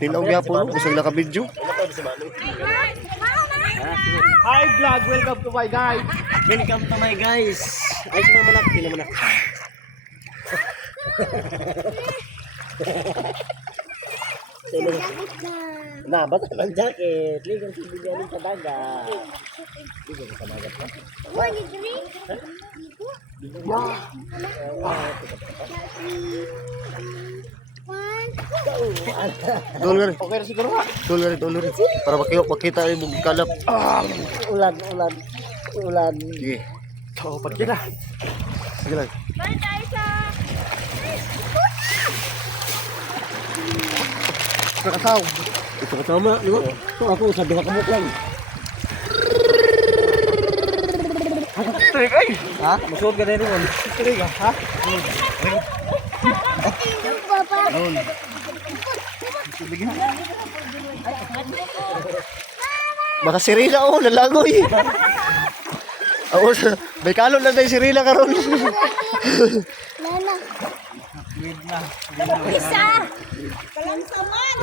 Tinaw niya po, busog na ka-video. Hi vlog, welcome to my guys. Welcome to my guys. Ay, si Mamanak, di naman ako. Na, ba't ang jacket? Ligang si Bigaling sa dagat. Ligang sa dagat pa. Tulur. Okay na siguro ha. Tulur. Para makita yung kalap. Ulan. Sige. Topat ka na. Sige lang. Kakasaw. Ito kasama, di ba? Ito ako, sabi ka kamuk lang. Trik ay. Ha? Masuot ka rin yun. Trik ha. Noon. Baka si Rina oh, nalangoy. Oo, may kalon na tayo si Rina karon. Lala. Isa. Kalang saman.